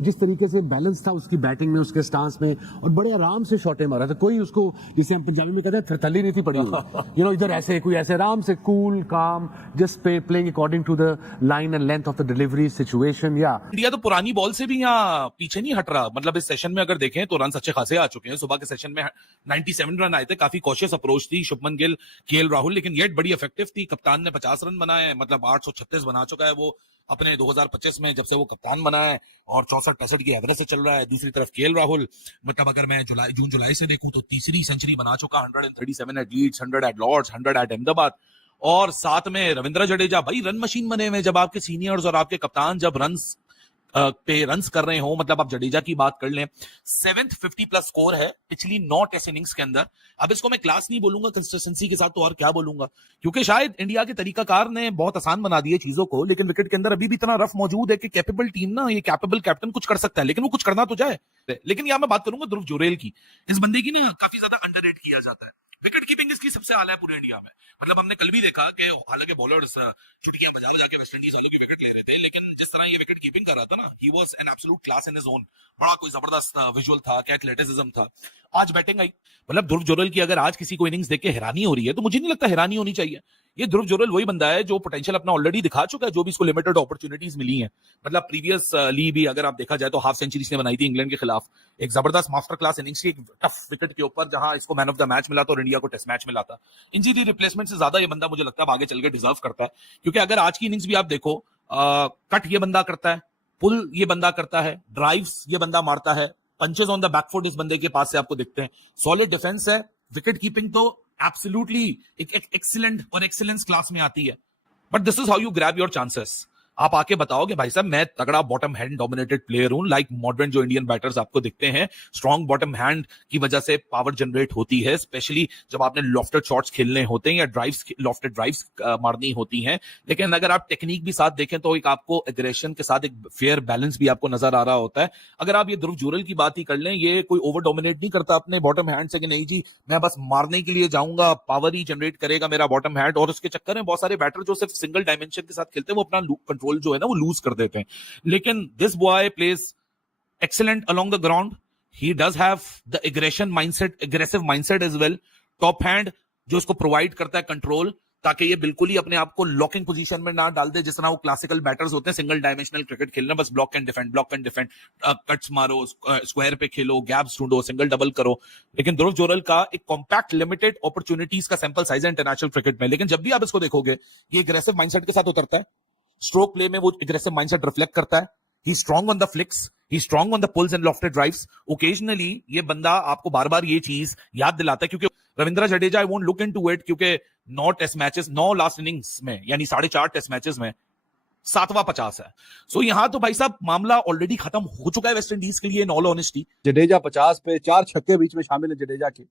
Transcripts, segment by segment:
जिस तरीके से बैलेंस था उसकी बैटिंग में, उसके स्टांस में, और बड़े आराम से शॉटें मारा था। कोई उसको, जिसे हम पंजाबी में कहते हैं, थरथली नहीं थी पड़ी हुई। इधर ऐसे कोई ऐसे आराम से कूल काम, just playing according to the line and length of the delivery situation. या इंडिया तो पुरानी बॉल से भी यहाँ पीछे नहीं हट रहा। मतलब इस सेशन में अगर देखें तो रन अच्छे खासे आ चुके हैं। सुबह के सेशन में 97 रन आए थे, काफी कॉशियस अप्रोच थी शुभमन गिल, केएल राहुल, लेकिन येट बड़ी इफेक्टिव थी। कप्तान ने 50 रन बनाए, मतलब 836 बना चुका है वो अपने 2025 में जब से वो कप्तान बना है, और 64-65 की एवरेज से चल रहा है। दूसरी तरफ केएल राहुल, मतलब अगर मैं जून जुलाई से देखूं तो तीसरी सेंचुरी बना चुका, 137 at Leeds, 100 at Lord's, 100 at Ahmedabad, और साथ में रविंद्र जडेजा। भाई रन मशीन बने हुए। जब आपके सीनियर्स और आपके कप्तान जब रन्स पे रन्स कर रहे हो, मतलब आप जडेजा की बात कर लें, 7th 50 प्लस स्कोर है पिछली 9 टेस्ट इनिंग्स के अंदर। अब इसको मैं क्लास नहीं बोलूंगा कंसिस्टेंसी के साथ, तो और क्या बोलूंगा, क्योंकि शायद इंडिया के तरीकाकार ने बहुत आसान बना दिए चीजों को, लेकिन विकेट के अंदर अभी भी इतना रफ मौजूद है कि कैपेबल टीम ना, ये कैपेबल कैप्टन कुछ कर सकता है, लेकिन वो कुछ करना तो जाए। लेकिन यहां मैं बात करूंगा ध्रुव जुरेल की। इस बंदे की ना काफी ज्यादा अंडररेट किया जाता है। विकेट कीपिंग इसकी सबसे आला है पूरे इंडिया में। मतलब हमने कल भी देखा कि हालांकि बॉलर्स चुटकियां बजा बजा के वेस्ट इंडीज वालों की विकेट ले रहे थे, लेकिन जिस तरह ये विकेट कीपिंग कर रहा था ना, he was an absolute class in his own. बड़ा कोई जबरदस्त विजुअल था, क्या एथलेटिसिज्म था। आज बैटिंग आई, मतलब ध्रुव जुरेल की अगर आज किसी को इनिंग्स देख के हैरानी हो रही है, तो मुझे नहीं लगता हैरानी होनी चाहिए। ये ध्रुव जुरेल वही बंदा है जो पोटेंशियल अपना ऑलरेडी दिखा चुका है, जो भी इसको लिमिटेड अपॉर्चुनिटीज मिली हैं। मतलब प्रीवियस ली भी अगर आप देखा जाए तो हाफ सेंचुरी इसने बनाई थी इंग्लैंड के खिलाफ, एक जबरदस्त मास्टर क्लास इनिंग्स की, एक टफ विकेट के ऊपर, जहां इसको मैन ऑफ द मैच मिला था और इंडिया को टेस्ट मैच मिला था। इंजरी रिप्लेसमेंट से ज्यादा ये बंदा मुझे लगता है आगे चल के डिजर्व करता है, क्योंकि अगर आज की इनिंग्स भी आप देखो, कट ये बंदा करता है, पुल ये बंदा करता है, ड्राइव्स ये बंदा मारता है, पंचेस ऑन द बैकफुट इस बंदे के पास से आपको दिखते हैं, सॉलिड डिफेंस है, विकेट कीपिंग तो एब्सोल्युटली एक एक्सीलेंट और एक्सीलेंस क्लास में आती है। But this is how you grab your chances. आप आके बताओगे भाई साहब मैं तगड़ा बॉटम हैंड डोमिनेटेड प्लेयर हूं, लाइक मॉडर्न जो इंडियन बैटर्स आपको दिखते हैं, स्ट्रॉन्ग बॉटम हैंड की वजह से पावर जनरेट होती है, स्पेशली जब आपने लॉफ्टेड शॉट्स खेलने होते हैं या ड्राइव्स, लॉफ्टेड ड्राइव्स मारनी होती हैं। लेकिन अगर आप टेक्निक भी साथ देखें तो एक आपको एग्रेशन के साथ एक फेयर बैलेंस भी आपको नजर आ रहा होता है। अगर आप ये ध्रुव जुरेल की बात ही कर लें, ये कोई ओवर डोमिनेट नहीं करता अपने बॉटम हैंड से कि नहीं जी मैं बस मारने के लिए जाऊंगा, पावर ही जनरेट करेगा मेरा बॉटम हैंड। और उसके चक्कर में बहुत सारे बैटर जो सिर्फ सिंगल डायमेंशन के साथ खेलते हैं, वो अपना कंट्रोल जो है ना वो लूज कर देते हैं। लेकिन this boy plays excellent along the ground, he does have the aggression mindset, aggressive mindset as well, top hand जो इसको प्रोवाइड करता है कंट्रोल, ताकि ये बिल्कुल ही अपने आप को लॉकिंग पोजीशन में ना डाल दे, जिस तरह वो क्लासिकल बैटर्स होते हैं सिंगल डायमेंशनल क्रिकेट खेलना, बस block and defend, block and defend, cuts मारो, स्क्वायर पे खेलो, गैप्स ढूंढो, सिंगल डबल करो। लेकिन ध्रुव जुरेल का एक कॉम्पैक्ट लिमिटेड अपॉर्चुनिटीज का सैंपल साइज है इंटरनेशनल क्रिकेट में, लेकिन जब भी आप इसको देखोगे ये एग्रेसिव माइंडसेट के साथ उतरता है, स्ट्रोक प्ले में वो एग्रेसिव माइंडसेट रिफ्लेक्ट करता है, he strong on the flicks, he strong on the pulls and lofted drives. Occasionally ये बंदा आपको बार बार ये चीज याद दिलाता है, क्योंकि Ravindra Jadeja I won't look into it, क्योंकि 9 टेस्ट मैचेस, 9 लास्ट इनिंग्स में, यानी 4.5 टेस्ट मैचेस में 7वां 50 है। सो यहां तो भाई साहब मामला ऑलरेडी खत्म हो चुका है वेस्ट इंडीज के लिए, इन ऑल ऑनेस्टी। जडेजा 50 पे 4 छक्के बीच में शामिल है जडेजा के,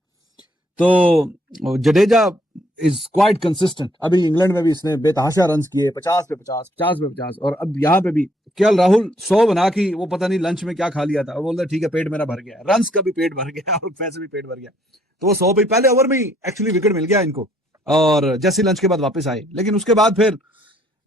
तो जडेजा इज क्वाइट कंसिस्टेंट। अभी इंग्लैंड में भी इसने बेतहाशा रन किए, 50 पे 50, 50 पे 50, और अब यहाँ पे भी केएल राहुल 100 बना की, वो पता नहीं लंच में क्या खा लिया था, वो बोल रहा ठीक है पेट मेरा भर गया, रन्स का भी पेट भर गया और पैसे भी पेट भर गया। तो वो 100 पे पहले ओवर में ही एक्चुअली विकेट मिल गया इनको, और जैसे लंच के बाद वापस आए, लेकिन उसके बाद फिर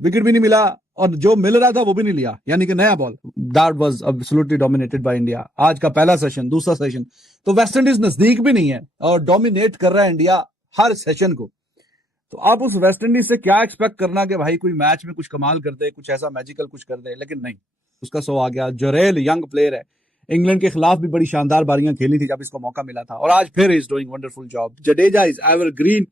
विकेट भी नहीं मिला, और जो मिल रहा था वो भी नहीं लिया, यानी कि नया ball. That was absolutely dominated by India. आज का पहला सेशन, दूसरा सेशन तो वेस्ट इंडीज नजदीक भी नहीं है और डोमिनेट कर रहा है इंडिया हर सेशन को। तो आप उस वेस्ट इंडीज से क्या एक्सपेक्ट करना कि भाई कोई मैच में कुछ कमाल कर दे, कुछ ऐसा मैजिकल कुछ कर दे, लेकिन नहीं, उसका 100 आ गया। जुरेल यंग प्लेयर है, इंग्लैंड के खिलाफ भी बड़ी शानदार बारियां खेली थी जब इसको मौका मिला था, और आज फिर is doing wonderful job. Jadeja is evergreen,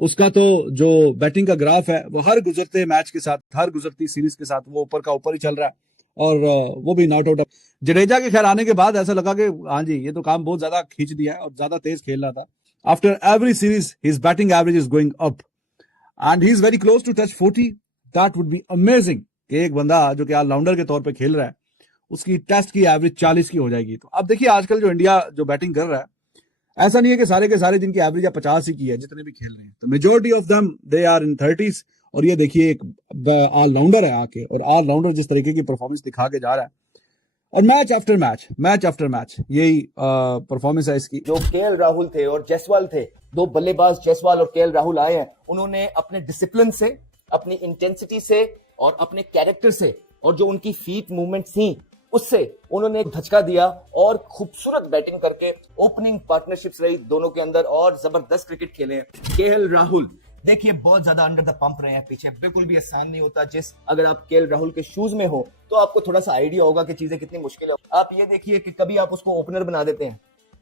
उसका तो जो बैटिंग का ग्राफ है वो हर गुजरते मैच के साथ, हर गुजरती सीरीज के साथ वो ऊपर का ऊपर ही चल रहा है, और वो भी नॉट आउट। जडेजा के खैर आने के बाद ऐसा लगा कि हाँ जी ये तो काम बहुत ज्यादा खींच दिया है और ज्यादा तेज खेल रहा था। After every series his batting average is going up and he is very close to touch 40। That would be amazing कि एक बंदा जो कि ऑलराउंडर के तौर पे खेल रहा है उसकी टेस्ट की एवरेज 40 की हो जाएगी। तो अब देखिए आजकल जो इंडिया जो बैटिंग कर रहा है, ऐसा नहीं है कि सारे के सारे जिनकी एवरेज 50 ही की है, जितने भी खेल रहे हैं, तो majority of them they are in 30s। और ये देखिए एक ऑलराउंडर है आके, और ऑलराउंडर जिस तरीके की परफॉर्मेंस दिखा के जा रहा है, और मैच आफ्टर मैच यही परफॉर्मेंस है इसकी। जो केएल राहुल थे और जायसवाल थे, दो बल्लेबाज जायसवाल और केएल राहुल आए हैं, उन्होंने अपने डिसिप्लिन से, अपनी इंटेंसिटी से और अपने कैरेक्टर से, और जो उनकी फीट मूवमेंट थी उससे उन्होंने एक धचका दिया और खूबसूरत बैटिंग करके ओपनिंग पार्टनरशिप्स रही दोनों के अंदर और जबरदस्त क्रिकेट खेले हैं। केएल राहुल देखिए बहुत ज्यादा अंडर द पंप रहे हैं पीछे, बिल्कुल भी आसान नहीं होता। अगर आप केएल राहुल के शूज में हो तो आपको थोड़ा सा आइडिया होगा कि चीजें कितनी मुश्किल है। आप ये देखिए कि कभी आप उसको ओपनर बना देते हैं,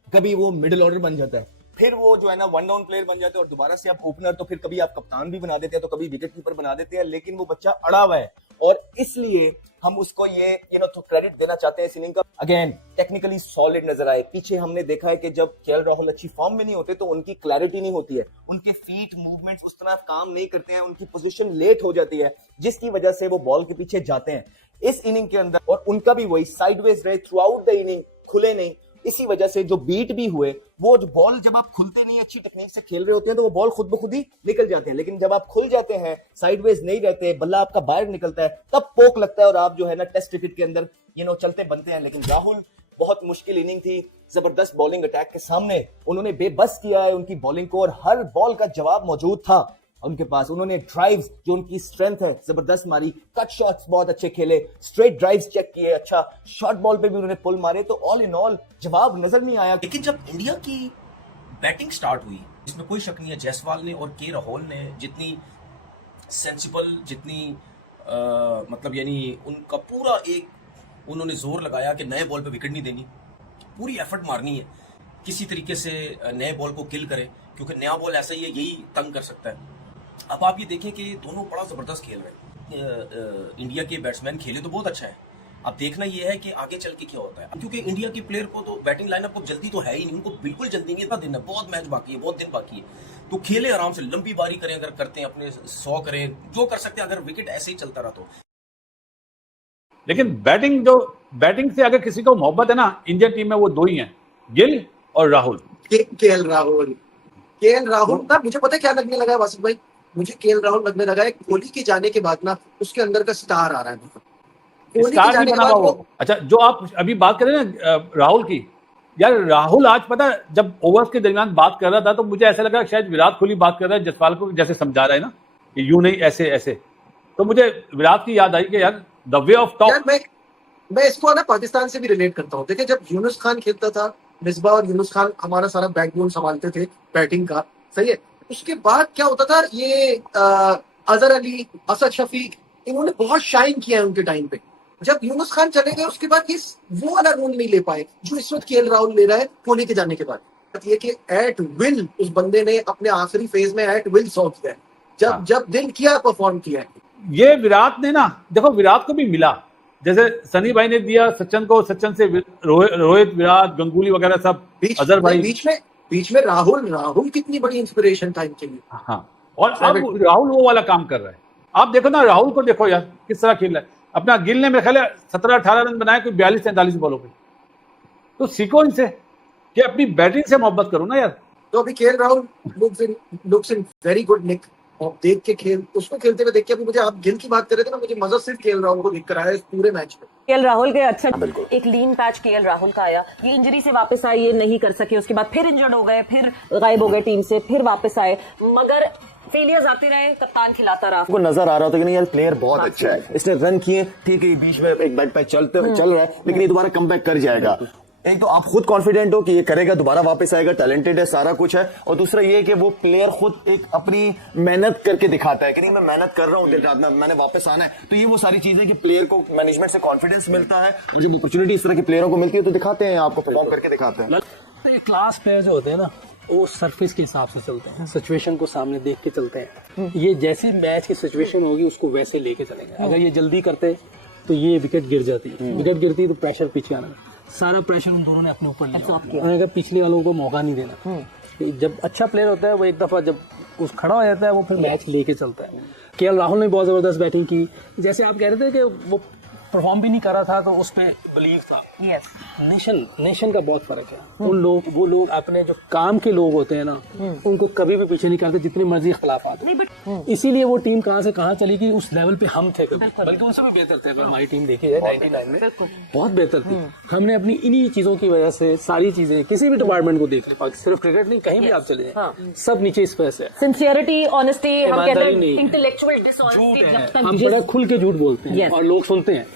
कभी वो मिडिल ऑर्डर बन जाता है, फिर वो जो है ना वन डाउन प्लेयर बन जाते हैं और दोबारा से आप ओपनर, तो फिर कभी आप कप्तान भी बना देते हैं, तो कभी विकेट कीपर बना देते हैं, लेकिन वो बच्चा अड़ा हुआ है और इसलिए हम उसको ये तो क्रेडिट देना चाहते हैं इस इनिंग का। अगेन टेक्निकली सॉलिड नजर आए। पीछे हमने देखा है कि जब केएल राहुल अच्छी फॉर्म में नहीं होते तो उनकी क्लैरिटी नहीं होती है, उनके फीट मूवमेंट्स उस तरह काम नहीं करते हैं, उनकी पोजीशन लेट हो जाती है जिसकी वजह से वो बॉल के पीछे जाते हैं इस इनिंग के अंदर। और उनका भी वही साइडवेज रहे थ्रू आउट द इनिंग, खुले नहीं, इसी वजह से जो बीट भी हुए, वो जो बॉल जब आप खुलते नहीं अच्छी टेक्निक से खेल रहे होते हैं तो वो बॉल खुद ब खुद ही निकल जाते हैं, लेकिन जब आप खुल जाते हैं साइडवेज नहीं रहते, बल्ला आपका बाहर निकलता है, तब पोक लगता है और आप जो है ना टेस्ट क्रिकेट के अंदर चलते बनते हैं। लेकिन राहुल बहुत मुश्किल इनिंग थी, जबरदस्त बॉलिंग अटैक के सामने उन्होंने बेबस किया है उनकी बॉलिंग को और हर बॉल का जवाब मौजूद था उनके पास। उन्होंने ड्राइव्स जो उनकी स्ट्रेंथ है जबरदस्त मारी, कट शॉट्स बहुत अच्छे खेले, स्ट्रेट ड्राइव्स चेक किए, अच्छा शॉर्ट बॉल पे भी उन्होंने पुल मारे, तो ऑल इन ऑल जवाब नजर नहीं आया। लेकिन जब इंडिया की बैटिंग स्टार्ट हुई, इसमें कोई शक नहीं है, जायसवाल ने और के राहुल ने जितनी सेंसिबल, जितनी मतलब यानी उनका पूरा एक उन्होंने जोर लगाया कि नए बॉल पे विकेट नहीं देनी, पूरी एफर्ट मारनी है किसी तरीके से नए बॉल को किल करे, क्योंकि नया बॉल ऐसा ही है, यही तंग कर सकता है। अब आप ये देखें कि दोनों बड़ा जबरदस्त खेल रहे हैं। इंडिया के बैट्समैन खेले तो बहुत अच्छा है, अब देखना ये है कि आगे चल के क्या होता है, क्योंकि इंडिया के प्लेयर को तो बैटिंग लाइनअप को जल्दी तो है ही नहीं, उनको बिल्कुल जल्दी नहीं, इतना दिन है, बहुत मैच बाकी है, बहुत दिन बाकी है, तो खेले आराम से, लंबी बारी करें, अगर करते हैं अपने 100 करें, जो कर सकते हैं, अगर विकेट ऐसे ही चलता रहा तो। लेकिन बैटिंग से अगर किसी को मोहब्बत है ना, इंडियन टीम में वो दो ही हैं, गिल और राहुल। केएल राहुल ना, मुझे पता है क्या लगने लगा है वासिफ भाई, मुझे केएल राहुल लगने लगा है कोहली के जाने के बाद ना उसके अंदर का स्टार आ रहा है, कोहली के जाने के बाद वो। अच्छा, जो आप अभी बात कर रहे हैं ना राहुल की, यार राहुल आज पता है जब ओवर्स के दरमियान बात कर रहा था तो मुझे ऐसा लगा शायद विराट कोहली बात कर रहा है, जसवाल को जैसे समझा रहा है ना कि यूं नहीं ऐसे ऐसे, तो मुझे विराट की याद आई कि यार द वे ऑफ टॉक। मैं इसको ना पाकिस्तान से भी रिलेट करता हूँ। देखिए, जब यूनुस खान खेलता था, मिसबा और यूनुस खान हमारा सारा बैकबोन संभालते थे बैटिंग का, सही है, उसके बाद क्या होता था, ये अजहर अली, असद शफीक, इन्होंने बहुत शाइन किया है उनके टाइम पे। जब यूनुस खान चले गए उसके बाद ये वो वाला रोल नहीं ले पाए जो इस वक्त केएल राहुल ले रहा है कोहली के जाने के बाद। ये कि एट विल उस बंदे ने अपने आखिरी फेज में एट विल 100 किया है, जब दिल किया परफॉर्म किया है। ये विराट ने ना, देखो विराट को भी मिला, जैसे सनी भाई ने दिया सचिन को, सचिन से रोहित, विराट, गंगुली वगैरह सब, अजहर भाई बीच में राहुल कितनी बड़ी इंस्पिरेशन था इनके लिए। हाँ, और अब राहुल वो वाला काम कर रहा है। आप देखो ना राहुल को, देखो यार किस तरह खेल रहा है। अपना गिल ने मेरे ख्याल 17-18 रन बनाए कोई 42-43 बॉलों पे, तो सीखो इनसे कि अपनी बैटिंग से मोहब्बत करो ना यार। तो अभी KL Rahul looks in very good nick, और देख के उसको खेलते हुए देख के, अभी मुझे आप गिल की बात कर रहे थे ना, मुझे मजा सिर्फ केएल राहुल को देख कर आया इस पूरे मैच में। केएल राहुल के अच्छा एक लीन पैच केएल राहुल का आया, ये इंजरी से वापस आए, ये नहीं कर सके, उसके बाद फिर इंजर्ड हो गए, फिर गायब हो गए टीम से, फिर वापस आए, मगर फेलियर्स आते रहे, कप्तान खिलाता रहा। आपको नजर आ रहा था कि नहीं यार प्लेयर बहुत अच्छा है, इसने रन किए, ठीक है, बीच में एक बैट पे चल रहा है, लेकिन ये दोबारा कमबैक कर जाएगा। एक तो आप खुद कॉन्फिडेंट हो कि ये करेगा, दोबारा वापस आएगा, टैलेंटेड है, सारा कुछ है, और दूसरा ये कि वो प्लेयर खुद एक अपनी मेहनत करके दिखाता है कि नहीं मैं मेहनत कर रहा हूँ दिन रात में, मैंने वापस आना है। तो ये वो सारी चीजें कि प्लेयर को मैनेजमेंट से कॉन्फिडेंस मिलता है, जब अपॉर्चुनिटी इस तरह के प्लेयरों को मिलती है तो दिखाते हैं, आपको परफॉर्म करके दिखाते हैं। तो ये क्लास प्लेयर जो होते हैं ना, वो सरफेस के हिसाब से चलते हैं, सिचुएशन को सामने देख के चलते हैं। ये जैसी मैच की सिचुएशन होगी उसको वैसे लेके चलेंगे। अगर ये जल्दी करते तो ये विकेट गिर जाती है, विकेट गिरती है तो प्रेशर पीछे आना, सारा प्रेशर उन दोनों ने अपने ऊपर लिया, उन्होंने पिछले वालों को मौका नहीं देना। जब अच्छा प्लेयर होता है वो एक दफा जब उस खड़ा हो जाता है वो फिर मैच लेके चलता है। केएल राहुल ने बहुत जबरदस्त बैटिंग की, जैसे आप कह रहे थे कि वो परफॉर्म भी नहीं कर रहा था तो उस पर बिलीव था। यस, नेशन का बहुत फर्क है। वो लोग अपने जो काम के लोग होते हैं ना, उनको कभी भी पीछे नहीं करते, जितने मर्जी इख्तलाफात हो। इसीलिए वो टीम कहाँ से कहाँ चली गई, उस लेवल पे हम थे, बल्कि उनसे भी बेहतर थे। अगर हमारी टीम देखी जाए 99 में बहुत बेहतर थी। हमने अपनी इन्हीं चीजों की वजह से सारी चीजें, किसी भी डिपार्टमेंट को देख ले, सिर्फ क्रिकेट नहीं, कहीं भी आप चले जाए, सब नीचे इस वजह से। सिंसियरिटी, ऑनेस्टी, हम कहते हैं इंटेलेक्चुअल डिसऑनेस्टी, हम बड़ा खुल के झूठ बोलते हैं और लोग सुनते हैं।